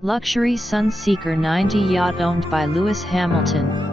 Luxury Sunseeker 90 yacht owned by Lewis Hamilton.